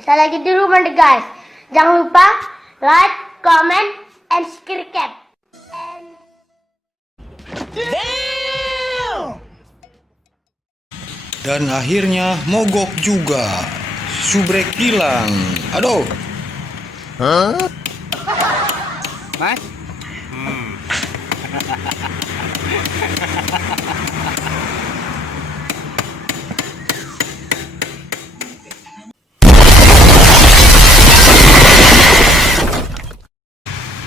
Saya lagi di rumah deh guys. Jangan lupa like, comment, and subscribe. Dan akhirnya mogok juga. Subrek hilang. Aduh. Mas?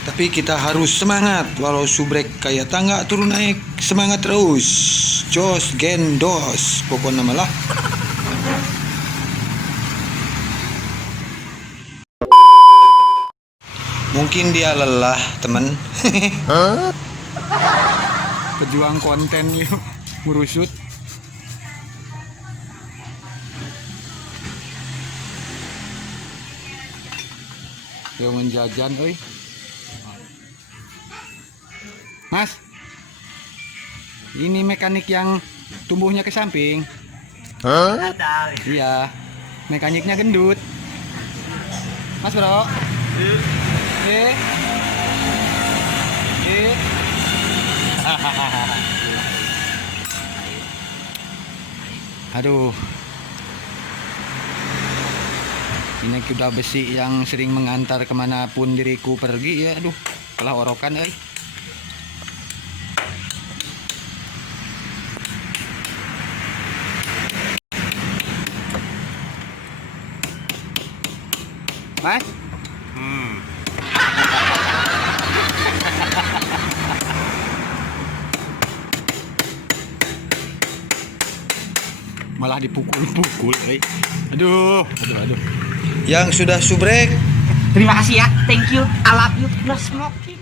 Tapi kita harus semangat. Walau subrek kayak tangga turun naik. Semangat terus. Jos gendos. Pokoknya malah. Mungkin dia lelah, teman. Pejuang konten yuk merusut. Yo menjajan euy. Mas. Ini mekanik yang tumbuhnya ke samping. Iya. Mekaniknya gendut. Mas bro. Eh. Aduh. Ini kuda besi yang sering mengantar kemanapun diriku pergi ya. Aduh, kalah orokan euy. Mas? Malah dipukul-pukul euy. Aduh. Yang sudah subrek. Terima kasih ya, thank you, I love you, no smoking.